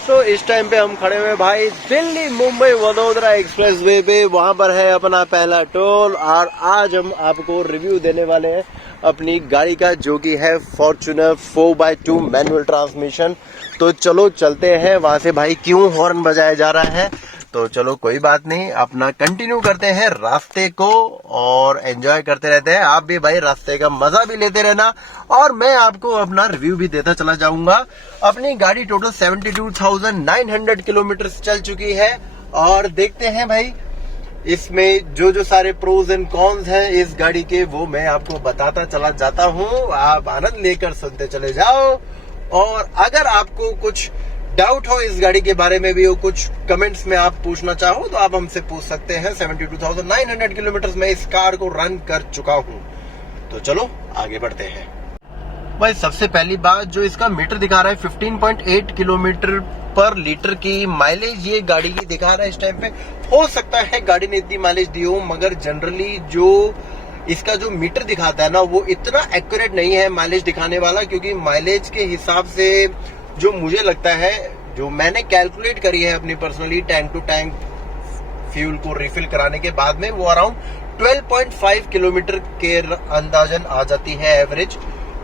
दोस्तों इस टाइम पे हम खड़े हुए भाई दिल्ली मुंबई वडोदरा एक्सप्रेस वे पे। वहां पर है अपना पहला टोल और आज हम आपको रिव्यू देने वाले हैं अपनी गाड़ी का, जो कि है फॉर्च्यूनर 4x2 मैनुअल ट्रांसमिशन। तो चलो चलते हैं वहां से। भाई क्यों हॉर्न बजाया जा रहा है, तो चलो कोई बात नहीं, अपना कंटिन्यू करते हैं रास्ते को और एंजॉय करते रहते हैं। आप भी भाई रास्ते का मजा भी लेते रहना और मैं आपको अपना रिव्यू भी देता चला जाऊंगा। अपनी गाड़ी टोटल 72,900 किलोमीटर चल चुकी है और देखते हैं भाई इसमें जो सारे प्रोज एंड कॉन्स हैं इस गाड़ी के, वो मैं आपको बताता चला जाता हूं। आप आनंद लेकर सुनते चले जाओ और अगर आपको कुछ डाउट हो इस गाड़ी के बारे में भी हो, कुछ कमेंट्स में आप पूछना चाहो तो आप हमसे पूछ सकते हैं। 72,900 किलोमीटर में इस कार को रन कर चुका हूं। तो चलो आगे बढ़ते हैं। भाई सबसे पहली बात, जो इसका मीटर दिखा रहा है 15.8 किलोमीटर पर लीटर की माइलेज ये गाड़ी की दिखा रहा है इस टाइम पे। हो सकता है गाड़ी ने इतनी माइलेज दी हो, मगर जनरली जो इसका जो मीटर दिखाता है ना वो इतना एक्यूरेट नहीं है माइलेज दिखाने वाला, क्योंकि माइलेज के हिसाब से जो मुझे लगता है, जो मैंने कैलकुलेट करी है अपनी personally tank to tank fuel को रिफिल कराने के बाद में, वो अराउंड 12.5 किलोमीटर के अंदाजन आ जाती है एवरेज।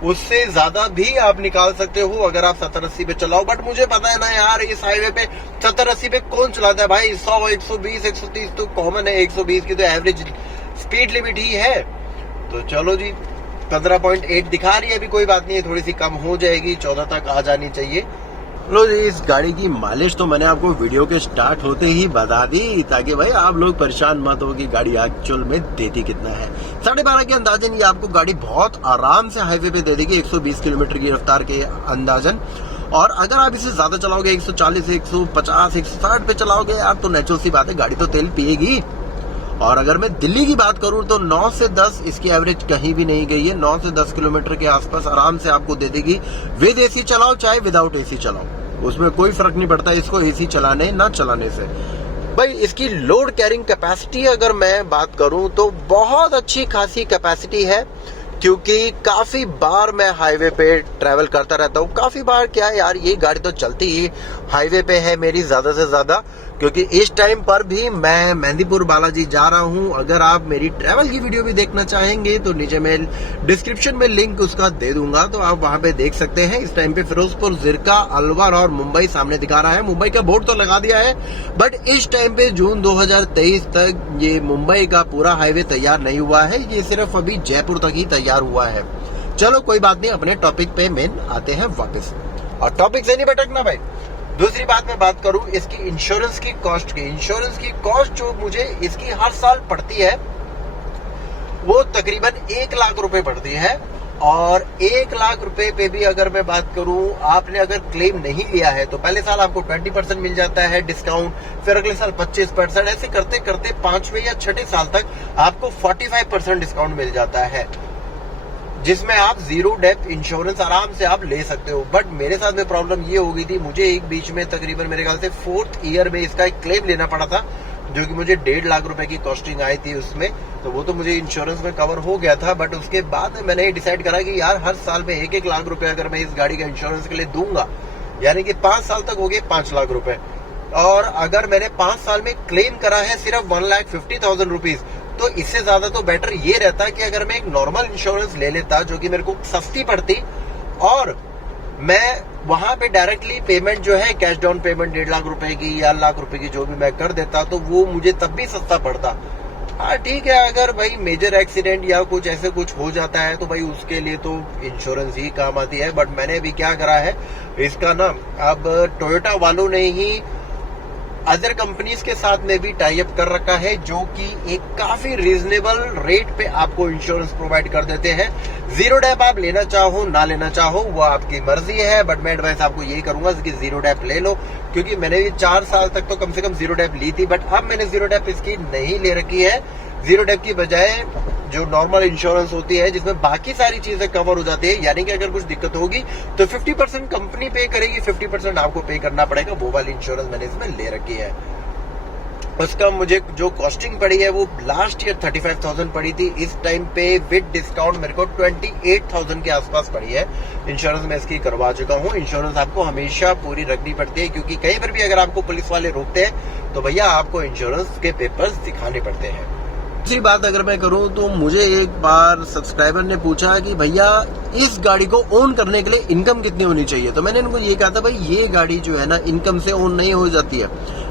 उससे ज्यादा भी आप निकाल सकते हो अगर आप 70-80 पे चलाओ। बट मुझे पता है ना यार, इस हाईवे पे 70-80 पे कौन चलाता है भाई। 100, 120, 130 तो कॉमन है, 120 की तो एवरेज स्पीड लिमिट ही है। तो चलो जी 15.8 दिखा रही है, अभी कोई बात नहीं है, थोड़ी सी कम हो जाएगी, 14 तक आ जानी चाहिए। लो जी, इस गाड़ी की माइलेज तो मैंने आपको वीडियो के स्टार्ट होते ही बता दी, ताकि भाई आप लोग परेशान मत हो कि गाड़ी एक्चुअल में देती कितना है। 12.5 के अंदाजन ये आपको गाड़ी बहुत आराम से हाईवे पे दे देगी 120 किलोमीटर की रफ्तार के अंदाजन। और अगर आप इसे ज्यादा चलाओगे 140, 150, 160 पे चलाओगे यार, तो नेचुरल सी बात है गाड़ी तो तेल पिएगी। और अगर मैं दिल्ली की बात करूं तो 9 से 10 इसकी एवरेज कहीं भी नहीं गई है। 9 से 10 किलोमीटर के आसपास आराम से आपको दे देगी। विद एसी चलाओ चाहे विदाउट एसी चलाओ, उसमें कोई फर्क नहीं पड़ता इसको एसी चलाने ना चलाने से। भाई इसकी लोड कैरिंग कैपेसिटी अगर मैं बात करूं तो बहुत अच्छी खासी कैपेसिटी है, क्योंकि काफी बार मैं हाईवे पे ट्रैवल करता रहता हूँ। काफी बार क्या है यार, ये गाड़ी तो चलती ही हाईवे पे है मेरी ज्यादा से ज्यादा, क्योंकि इस टाइम पर भी मैं मेहंदीपुर बालाजी जा रहा हूँ। अगर आप मेरी ट्रैवल की वीडियो भी देखना चाहेंगे तो नीचे मैं डिस्क्रिप्शन में लिंक उसका दे दूंगा, तो आप वहां पे देख सकते हैं। इस टाइम पे फिरोजपुर, जिरका, अलवर और मुंबई सामने दिखा रहा है। मुंबई का बोर्ड तो लगा दिया है, बट इस टाइम पे जून 2023 तक ये मुंबई का पूरा हाईवे तैयार नहीं हुआ है, ये सिर्फ अभी जयपुर तक ही तैयार हुआ है। चलो कोई बात नहीं, अपने टॉपिक पे मेन आते हैं वापस, और टॉपिक से नहीं भटकना भाई। दूसरी बात मैं बात करूं इसकी इंश्योरेंस की कॉस्ट की। इंश्योरेंस की कॉस्ट जो मुझे इसकी हर साल पड़ती है वो तकरीबन 1 लाख रुपए पड़ती है। और 1 लाख रुपए पे भी अगर मैं बात करूं, आपने अगर क्लेम नहीं लिया है तो पहले साल आपको 20% मिल जाता है डिस्काउंट, फिर अगले साल 25%, ऐसे करते करते 5वें या 6ठे साल तक आपको 45% डिस्काउंट मिल जाता है, जिसमें आप जीरो डेप्थ इंश्योरेंस आराम से आप ले सकते हो। बट मेरे साथ में प्रॉब्लम ये हो गई थी, मुझे एक बीच में तकरीबन मेरे ख्याल से 4th ईयर में इसका एक क्लेम लेना पड़ा था, जो कि मुझे 1.5 लाख रुपए की कॉस्टिंग आई थी उसमें। तो वो तो मुझे इंश्योरेंस में कवर हो गया था, बट उसके बाद मैंने ये डिसाइड करा कि यार हर साल में 1-1 लाख रुपए अगर मैं इस गाड़ी का इंश्योरेंस के लिए दूंगा, यानी कि 5 साल तक हो गए 5 लाख रुपए, और अगर मैंने 5 साल में क्लेम करा है सिर्फ 1,50,000 रुपीज, तो इससे ज्यादा तो बेटर ये रहता कि अगर मैं एक नॉर्मल इंश्योरेंस ले लेता, जो कि मेरे को सस्ती पड़ती, और मैं वहां पे डायरेक्टली पेमेंट जो है कैश डाउन पेमेंट 1.5 लाख रुपए की या लाख रुपए की जो भी मैं कर देता, तो वो मुझे तब भी सस्ता पड़ता। हाँ ठीक है, अगर भाई मेजर एक्सीडेंट या कुछ ऐसे कुछ हो जाता है तो भाई उसके लिए तो इंश्योरेंस ही काम आती है। बट मैंने अभी क्या करा है इसका ना, अब टोयोटा वालों ने ही अदर कंपनीज के साथ में भी टाई अप कर रखा है, जो कि एक काफी रीजनेबल रेट पे आपको इंश्योरेंस प्रोवाइड कर देते हैं। जीरो डेप आप लेना चाहो ना लेना चाहो वो आपकी मर्जी है, बट मैं एडवाइस आपको यही करूंगा कि जीरो डेप ले लो, क्योंकि मैंने भी 4 साल तक तो कम से कम जीरो डेप ली थी, बट अब मैंने जीरो डेप इसकी नहीं ले रखी है। जीरो डेप की बजाय जो नॉर्मल इंश्योरेंस होती है जिसमें बाकी सारी चीजें कवर हो जाती है, यानी कि अगर कुछ दिक्कत होगी तो 50% कंपनी पे करेगी, 50% आपको पे करना पड़ेगा, वो वाली इंश्योरेंस मैंने इसमें ले रखी है। उसका मुझे जो कॉस्टिंग पड़ी है वो लास्ट ईयर 35,000 पड़ी थी, इस टाइम पे विद डिस्काउंट मेरे को 28,000 के आसपास पड़ी है। इंश्योरेंस मैं इसकी करवा चुका हूँ। इंश्योरेंस आपको हमेशा पूरी रखनी पड़ती है, क्योंकि कहीं पर भी अगर आपको पुलिस वाले रोकते हैं तो भैया आपको इंश्योरेंस के पेपर्स दिखाने पड़ते हैं। दूसरी बात अगर मैं करूं तो मुझे एक बार सब्सक्राइबर ने पूछा कि भैया इस गाड़ी को ओन करने के लिए इनकम कितनी होनी चाहिए, तो मैंने इनको ये कहा था भाई ये गाड़ी जो है ना इनकम से ओन नहीं हो जाती है।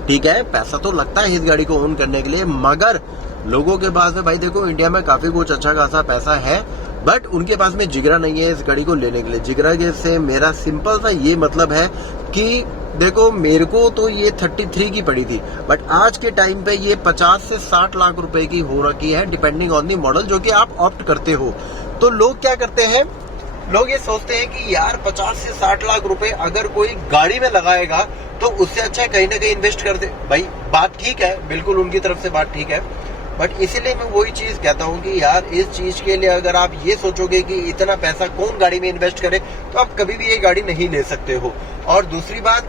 ठीक है, पैसा तो लगता है इस गाड़ी को ओन करने के लिए, मगर लोगों के पास में भाई देखो इंडिया में काफी कुछ अच्छा खासा पैसा है, बट उनके पास में जिगरा नहीं है इस गाड़ी को लेने के लिए। जिगरा के से मेरा सिंपल सा ये मतलब है कि देखो मेरे को तो ये 33 की पड़ी थी, बट आज के टाइम पे ये 50 से 60 लाख रुपए की हो रखी है, डिपेंडिंग ऑन दी मॉडल, जो कि आप ऑप्ट करते हो। तो लोग क्या करते हैं, लोग ये सोचते हैं कि यार 50 से 60 लाख रुपए अगर कोई गाड़ी में लगाएगा तो उससे अच्छा कहीं ना कहीं इन्वेस्ट कर दे। भाई बात ठीक है, बिल्कुल उनकी तरफ से बात ठीक है, बट इसीलिए मैं वही चीज कहता हूँ कि यार इस चीज के लिए अगर आप ये सोचोगे कि इतना पैसा कौन गाड़ी में इन्वेस्ट करे, तो आप कभी भी ये गाड़ी नहीं ले सकते हो। और दूसरी बात,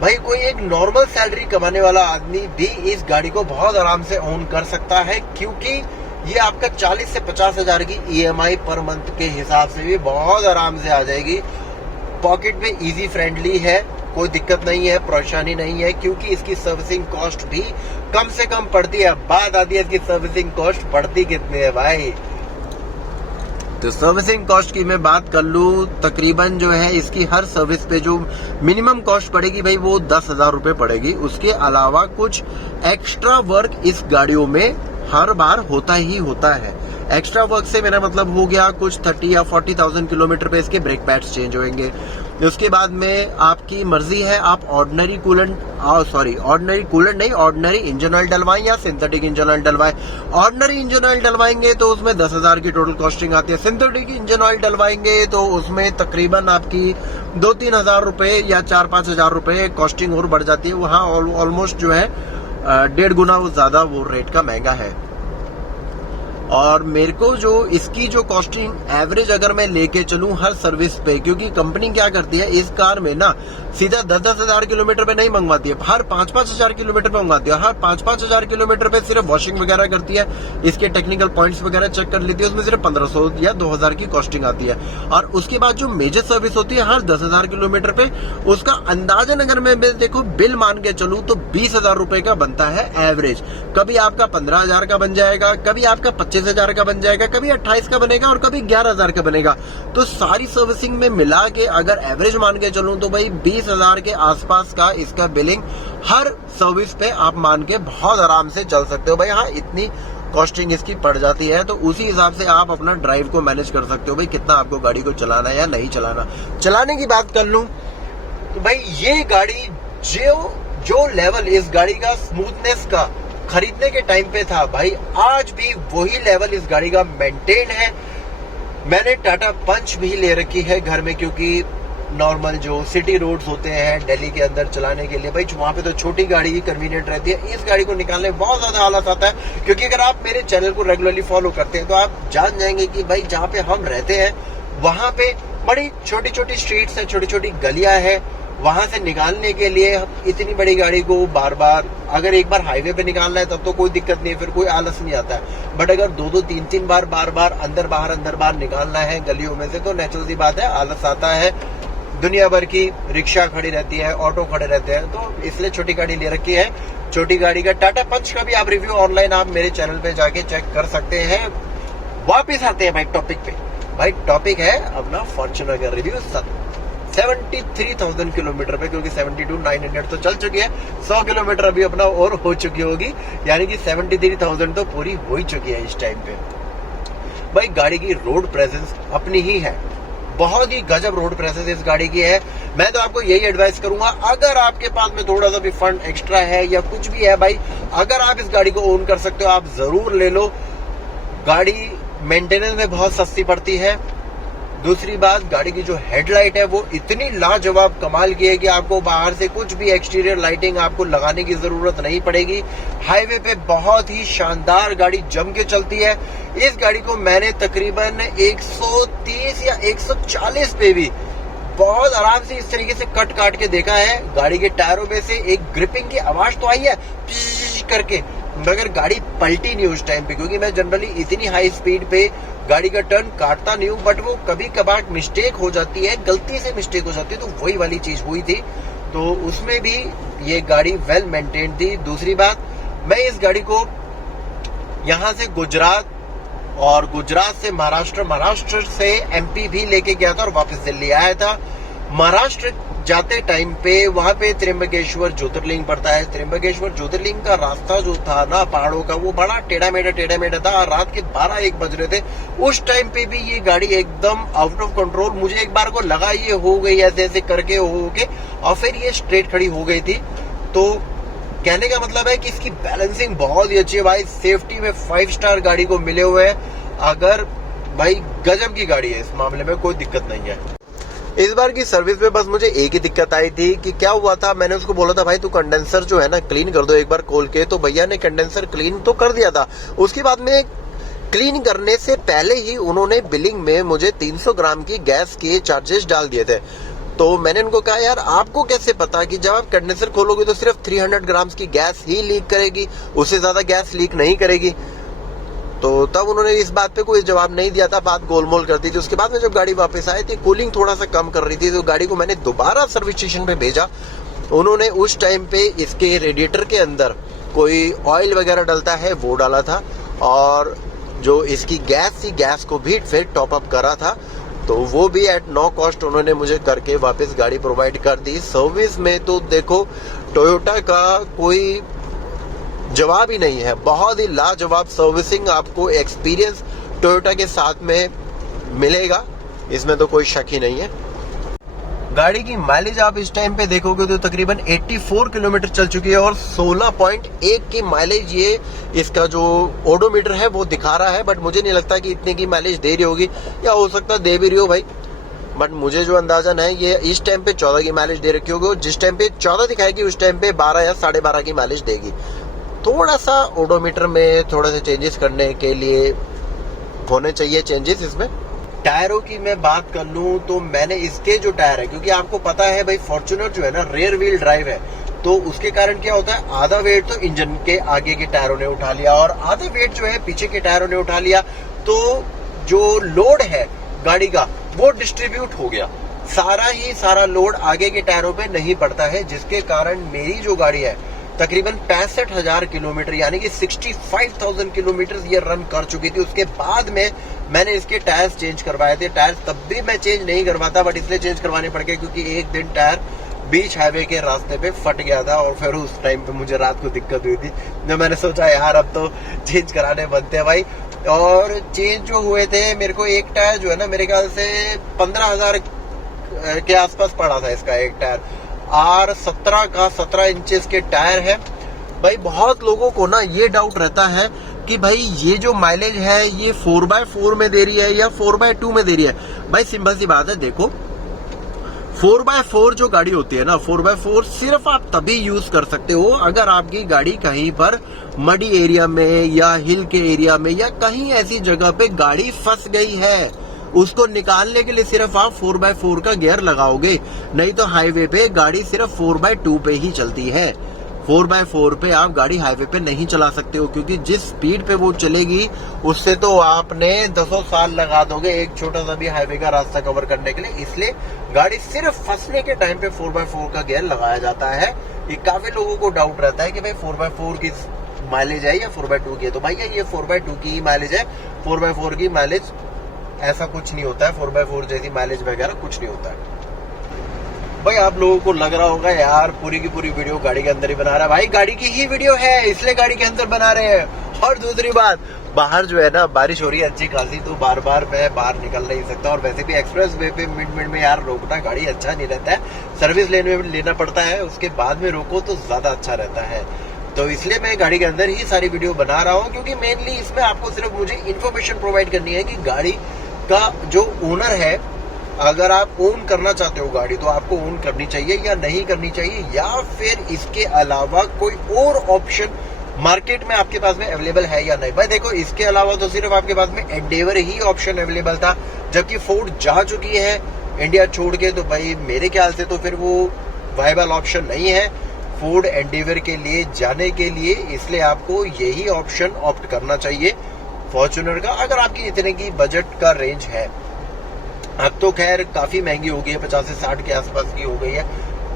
भाई कोई एक नॉर्मल सैलरी कमाने वाला आदमी भी इस गाड़ी को बहुत आराम से ओन कर सकता है, क्योंकि ये आपका 40 से 50 हजार की EMI पर मंथ के हिसाब से भी बहुत आराम से आ जाएगी। पॉकेट में इजी फ्रेंडली है, कोई दिक्कत नहीं है, परेशानी नहीं है, क्योंकि इसकी सर्विसिंग कॉस्ट भी कम से कम पड़ती है। बात आती है इसकी सर्विसिंग कॉस्ट पड़ती कितनी है भाई, तो सर्विसिंग कॉस्ट की मैं बात कर लूं, तकरीबन जो है इसकी हर सर्विस पे जो मिनिमम कॉस्ट पड़ेगी भाई वो 10,000 रुपए पड़ेगी। उसके अलावा कुछ एक्स्ट्रा वर्क इस गाड़ियों में हर बार होता ही होता है। एक्स्ट्रा वर्क से मेरा मतलब हो गया कुछ 30 या 40,000 किलोमीटर पे इसके ब्रेक पैड्स चेंज होंगे। उसके बाद में आपकी मर्जी है, आप ऑर्डिनरी कूलेंट नहीं, ऑर्डिनरी इंजन ऑयल डलवाएं या सिंथेटिक इंजन ऑयल डलवाएं। ऑर्डिनरी इंजन ऑयल डलवाएंगे तो उसमें 10,000 की टोटल कॉस्टिंग आती है। सिंथेटिक इंजन ऑयल डलवाएंगे तो उसमें तकरीबन आपकी 2-3 हजार रुपए या 4-5 हजार रुपए कॉस्टिंग और बढ़ जाती है। वहाँ ऑलमोस्ट जो है 1.5 गुना वो ज्यादा वो रेट का महंगा है। और मेरे को जो इसकी जो कॉस्टिंग एवरेज अगर मैं लेके चलूं हर सर्विस पे, क्योंकि कंपनी क्या करती है इस कार में ना सीधा 10-10 हजार किलोमीटर पे नहीं मंगवाती है, हर 5-5 हजार किलोमीटर पे मंगवाती है। हर 5-5 हजार किलोमीटर पे सिर्फ वॉशिंग वगैरह करती है, इसके टेक्निकल पॉइंट्स वगैरह चेक कर लेती है, उसमें सिर्फ 1500 या 2,000 की कॉस्टिंग आती है। और उसके बाद जो मेजर सर्विस होती है हर 10,000 किलोमीटर पे, उसका अंदाजन अगर मैं देखो बिल मान के चलूं तो 20,000 रुपए का बनता है एवरेज। कभी आपका 15,000 का बन जाएगा, कभी आपका 25,000 का बन जाएगा, कभी 28 का बनेगा और कभी 11,000 का बनेगा। तो सारी सर्विसिंग में मिला के अगर एवरेज मान के चलूं तो भाई 20,000 के आसपास का इसका बिलिंग हर सर्विस पे आप मान के बहुत आराम से चल सकते हो। भाई हाँ, इतनी कॉस्टिंग इसकी पड़ जाती है, तो उसी हिसाब से आप अपना ड्राइव को मैनेज कर सकते हो भाई कितना आपको गाड़ी को चलाना है या नहीं चलाना। चलाने की बात कर लूं तो भाई ये गाड़ी जो लेवल इस गाड़ी का स्मूथनेस का खरीदने के टाइम पे था, भाई आज भी वही लेवल इस गाड़ी का मेंटेन है। मैंने टाटा पंच भी ले रखी है घर में, क्योंकि नॉर्मल जो सिटी रोड्स होते हैं दिल्ली के अंदर चलाने के लिए, भाई वहां पे तो छोटी गाड़ी ही कन्वीनियंट रहती है। इस गाड़ी को निकालने में बहुत ज्यादा आलस आता है, क्योंकि अगर आप मेरे चैनल को रेगुलरली फॉलो करते हैं तो आप जान जाएंगे कि भाई जहाँ पे हम रहते हैं वहां पे बड़ी छोटी छोटी स्ट्रीट्स है, छोटी छोटी गलियां है। वहां से निकालने के लिए इतनी बड़ी गाड़ी को बार बार, अगर एक बार हाईवे पे निकालना है तब तो कोई दिक्कत नहीं है, फिर कोई आलस नहीं आता है। बट अगर 2-2, 3-3 बार अंदर बाहर निकालना है गलियों में से, तो नेचुरल सी बात है आलस आता है। दुनिया भर की रिक्शा खड़ी रहती है, ऑटो खड़े रहते हैं, तो इसलिए छोटी गाड़ी ले रखी है। छोटी गाड़ी का टाटा पंच का भी आप रिव्यू ऑनलाइन आप मेरे चैनल पे जाके चेक कर सकते हैं। वापिस आते हैं भाई टॉपिक पे। भाई टॉपिक है अपना फॉर्च्यूनर का रिव्यू 73,000 किलोमीटर पे, क्योंकि 72,900 तो चल चुकी है, 100 किलोमीटर अभी अपना और हो चुकी होगी, यानी कि 73,000 तो पूरी हो ही चुकी है इस टाइम पे। भाई गाड़ी की रोड प्रेजेंस अपनी ही है, बहुत ही गजब रोड प्रेजेंस इस गाड़ी की है। मैं तो आपको यही एडवाइस करूंगा, अगर आपके पास में थोड़ा सा भी फंड एक्स्ट्रा है या कुछ भी है भाई, अगर आप इस गाड़ी को ओन कर सकते हो आप जरूर ले लो। गाड़ी मेंटेनेंस में बहुत सस्ती पड़ती है। दूसरी बात, गाड़ी की जो हेडलाइट है वो इतनी लाजवाब कमाल की है कि आपको बाहर से कुछ भी एक्सटीरियर लाइटिंग आपको लगाने की जरूरत नहीं पड़ेगी। हाईवे पे बहुत ही शानदार गाड़ी जम के चलती है। इस गाड़ी को मैंने तकरीबन 130 या 140 पे भी बहुत आराम से इस तरीके से कट काट के देखा है। गाड़ी के टायरों में से एक ग्रिपिंग की आवाज तो आई है करके, मगर गाड़ी पलटी नहीं उस टाइम पे, क्योंकि मैं जनरली इतनी हाई स्पीड पे गाड़ी का टर्न काटता नहीं हूँ, बट वो कभी कभार मिस्टेक हो जाती है, गलती से मिस्टेक हो जाती है, तो वही वाली चीज हुई थी। तो उसमें भी ये गाड़ी वेल मेंटेन थी। दूसरी बात, मैं इस गाड़ी को यहाँ से गुजरात और गुजरात से महाराष्ट्र, महाराष्ट्र से एमपी भी लेके गया था और वापस दिल्ली आया था। महाराष्ट्र जाते टाइम पे वहां पे त्र्यंबकेश्वर ज्योतिर्लिंग पड़ता है। त्र्यंबकेश्वर ज्योतिर्लिंग का रास्ता जो था ना पहाड़ों का, वो बड़ा टेढ़ा मेढ़ा था। रात के 12-1 बज रहे थे उस टाइम पे भी ये गाड़ी एकदम आउट ऑफ कंट्रोल। मुझे एक बार को लगा ये हो गई ऐसे ऐसे करके हो के, और फिर ये स्ट्रेट खड़ी हो गई थी। तो कहने का मतलब है कि इसकी बैलेंसिंग बहुत ही अच्छी है भाई। सेफ्टी में 5 स्टार गाड़ी को मिले हुए हैं। अगर भाई गजब की गाड़ी है, इस मामले में कोई दिक्कत नहीं है। इस बार की सर्विस में बस मुझे एक ही दिक्कत आई थी कि क्या हुआ था, मैंने उसको बोला था भाई तू कंडेंसर जो है ना क्लीन कर दो एक बार खोल के, तो भैया ने कंडेंसर क्लीन तो कर दिया था। उसके बाद में क्लीन करने से पहले ही उन्होंने बिलिंग में मुझे 300 ग्राम की गैस के चार्जेस डाल दिए थे। तो मैंने उनको कहा यार आपको कैसे पता कि जब आप कंडेंसर खोलोगे तो सिर्फ 300 ग्राम की गैस ही लीक करेगी, उससे ज्यादा गैस लीक नहीं करेगी। तो तब उन्होंने इस बात पे कोई जवाब नहीं दिया था, बात गोलमोल कर दी थी। उसके बाद में जब गाड़ी वापस आई थी, कूलिंग थोड़ा सा कम कर रही थी, तो गाड़ी को मैंने दोबारा सर्विस स्टेशन पे भेजा। उन्होंने उस टाइम पे इसके रेडिएटर के अंदर कोई ऑयल वगैरह डलता है वो डाला था, और जो इसकी गैस थी गैस को भी फिर टॉप अप करा था। तो वो भी एट नो कॉस्ट उन्होंने मुझे करके वापस गाड़ी प्रोवाइड कर दी। सर्विस में तो देखो टोयोटा का कोई जवाब ही नहीं है, बहुत ही लाजवाब सर्विसिंग आपको एक्सपीरियंस टोयोटा के साथ में मिलेगा, इसमें तो कोई शक ही नहीं है। गाड़ी की माइलेज आप इस टाइम पे देखोगे तो तकरीबन 84 किलोमीटर चल चुकी है और 16.1 की माइलेज ये इसका जो ओडोमीटर है वो दिखा रहा है। बट मुझे नहीं लगता कि इतने की माइलेज दे रही होगी, या हो सकता है दे भी रही हो भाई, बट मुझे जो अंदाजन है ये इस टाइम पे 14 की माइलेज दे रखी होगी, और जिस टाइम पे 14 दिखाएगी उस टाइम पे 12 या 12.5 की माइलेज देगी। थोड़ा सा ओडोमीटर में थोड़ा सा चेंजेस करने के लिए होने चाहिए चेंजेस इसमें। टायरों की मैं बात कर लूं तो मैंने इसके जो टायर है, क्योंकि आपको पता है भाई फॉर्च्यूनर जो है ना रेयर व्हील ड्राइव है, तो उसके कारण क्या होता है आधा वेट तो इंजन के आगे के टायरों ने उठा लिया और आधे वेट जो है पीछे के टायरों ने उठा लिया। तो जो लोड है गाड़ी का वो डिस्ट्रीब्यूट हो गया, सारा लोड आगे के टायरों पे नहीं पड़ता है, जिसके कारण मेरी जो गाड़ी है तकरीबन 65,000 किलोमीटर यानी कि 65,000 किलोमीटर ये रन कर चुकी थी। उसके बाद में मैंने इसके टायर्स चेंज करवाए थे। टायर्स तब भी मैं चेंज नहीं करवाता, बट इसलिए चेंज करवाने पड़ गए क्योंकि एक दिन टायर बीच हाईवे के रास्ते पे फट गया था और फिर उस टाइम पे मुझे रात को दिक्कत हुई थी, जब मैंने सोचा यार अब तो चेंज कराने बनते हैं भाई। और चेंज जो हुए थे, मेरे को एक टायर जो है ना मेरे ख्याल से 15,000 के आसपास पड़ा था इसका एक टायर। R17 का 17 इंचेस के टायर है भाई। बहुत लोगों को ना ये डाउट रहता है कि भाई ये जो माइलेज है ये 4x4 में दे रही है या 4x2 में दे रही है। भाई सिंपल सी बात है, देखो 4x4 जो गाड़ी होती है ना, 4x4 सिर्फ आप तभी यूज कर सकते हो अगर आपकी गाड़ी कहीं पर मडी एरिया में या हिल के एरिया में या कहीं ऐसी जगह पे गाड़ी फंस गई है। उसको निकालने के लिए सिर्फ आप 4x4 का गियर लगाओगे, नहीं तो हाईवे पे गाड़ी सिर्फ 4x2 पे ही चलती है। 4x4 पे आप गाड़ी हाईवे पे नहीं चला सकते हो, क्योंकि जिस स्पीड पे वो चलेगी उससे तो आपने 10 साल लगा दोगे एक छोटा सा भी हाईवे का रास्ता कवर करने के लिए। इसलिए गाड़ी सिर्फ फंसने के टाइम पे 4x4 का गियर लगाया जाता है। ये काफी लोगों को डाउट रहता है कि भाई 4x4 की माइलेज है या 4x2 की है, तो भाई ये 4x2 की माइलेज है। 4x4 की माइलेज ऐसा कुछ नहीं होता है, 4x4 जैसी माइलेज वगैरह कुछ नहीं होता है। भाई आप लोगों को लग रहा होगा यार पूरी की पूरी वीडियो गाड़ी के अंदर ही बना रहा है। भाई गाड़ी की ही वीडियो है इसलिए गाड़ी के अंदर बना रहे हैं। और दूसरी बात, बाहर जो है ना बारिश हो रही है अच्छी खासी, तो बार बार मैं बाहर निकल नहीं सकता, और वैसे भी एक्सप्रेस वे पे मिड में यार रोकना गाड़ी अच्छा नहीं रहता है। सर्विस लेना पड़ता है, उसके बाद में रोको तो ज्यादा अच्छा रहता है। तो इसलिए मैं गाड़ी के अंदर ही सारी वीडियो बना रहा हूँ, क्योंकि मेनली इसमें आपको सिर्फ मुझे इन्फॉर्मेशन प्रोवाइड करनी है कि गाड़ी का जो ओनर है, अगर आप ओन करना चाहते हो गाड़ी तो आपको ओन करनी चाहिए या नहीं करनी चाहिए, या फिर इसके अलावा कोई और ऑप्शन मार्केट में आपके पास में अवेलेबल है या नहीं। भाई देखो इसके अलावा तो सिर्फ आपके पास में एंडेवर ही ऑप्शन अवेलेबल था, जबकि फोर्ड जा चुकी है इंडिया छोड़ के, तो भाई मेरे ख्याल से तो फिर वो वायबल ऑप्शन नहीं है। फोर्ड एंडेवर के लिए जाने के लिए, इसलिए आपको यही ऑप्शन ऑप्ट करना चाहिए फॉर्च्यूनर का, अगर आपकी इतने की बजट का रेंज है। अब तो खैर काफी महंगी हो गई है, 50 से 60 के आसपास की हो गई है।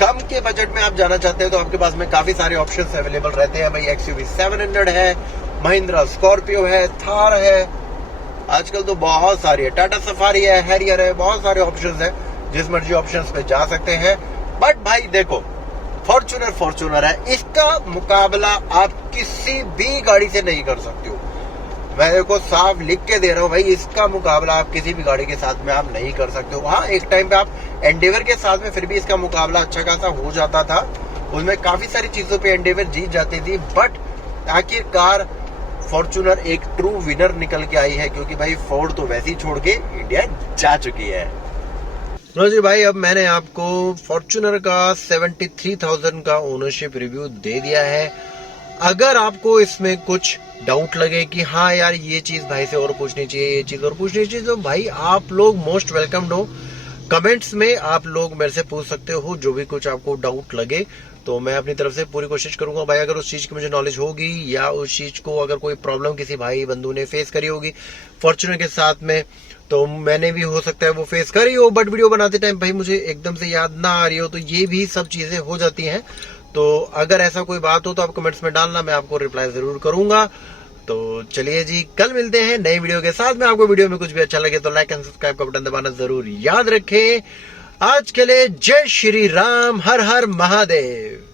कम के बजट में आप जाना चाहते हैं तो आपके पास में काफी सारे ऑप्शंस अवेलेबल रहते हैं भाई। XUV 700 है, महिंद्रा स्कॉर्पियो है, थार है, आजकल तो बहुत सारी है, टाटा सफारी है, हैरियर है, बहुत सारे ऑप्शंस है, जिस मर्जी ऑप्शंस पे जा सकते हैं। बट भाई देखो, फॉर्च्यूनर है, इसका मुकाबला आप किसी भी गाड़ी से नहीं कर सकते हो। मैं देखो साफ लिख के दे रहा हूँ भाई, इसका मुकाबला आप किसी भी गाड़ी के साथ में आप नहीं कर सकते हो। हाँ, एक टाइम पे आप एंडेवर के साथ में फिर भी इसका मुकाबला अच्छा खासा हो जाता था, उसमें काफी सारी चीजों पे एंडेवर जीत जाती थी। बट आखिरकार फॉर्च्यूनर एक ट्रू विनर निकल के आई है, क्योंकि भाई फोर्ड तो वैसे ही छोड़ के इंडिया जा चुकी है। लो जी भाई, अब मैंने आपको फॉर्च्यूनर का 73,000 का ओनरशिप रिव्यू दे दिया है। अगर आपको इसमें कुछ डाउट लगे कि हाँ यार ये चीज भाई से और पूछनी चाहिए, ये चीज और पूछनी चाहिए, तो भाई आप लोग मोस्ट वेलकम हो। कमेंट्स में आप लोग मेरे से पूछ सकते हो जो भी कुछ आपको डाउट लगे, तो मैं अपनी तरफ से पूरी कोशिश करूंगा भाई। अगर उस चीज की मुझे नॉलेज होगी या उस चीज को अगर कोई प्रॉब्लम किसी भाई बंधु ने फेस करी होगी फॉर्च्यूनर के साथ में, तो मैंने भी हो सकता है वो फेस करी हो, बट वीडियो बनाते टाइम भाई मुझे एकदम से याद ना आ रही हो, तो ये भी सब चीजें हो जाती हैं। तो अगर ऐसा कोई बात हो तो आप कमेंट्स में डालना, मैं आपको रिप्लाई जरूर करूंगा। तो चलिए जी, कल मिलते हैं नई वीडियो के साथ में। आपको वीडियो में कुछ भी अच्छा लगे तो लाइक एंड सब्सक्राइब का बटन दबाना जरूर याद रखें। आज के लिए जय श्री राम, हर हर महादेव।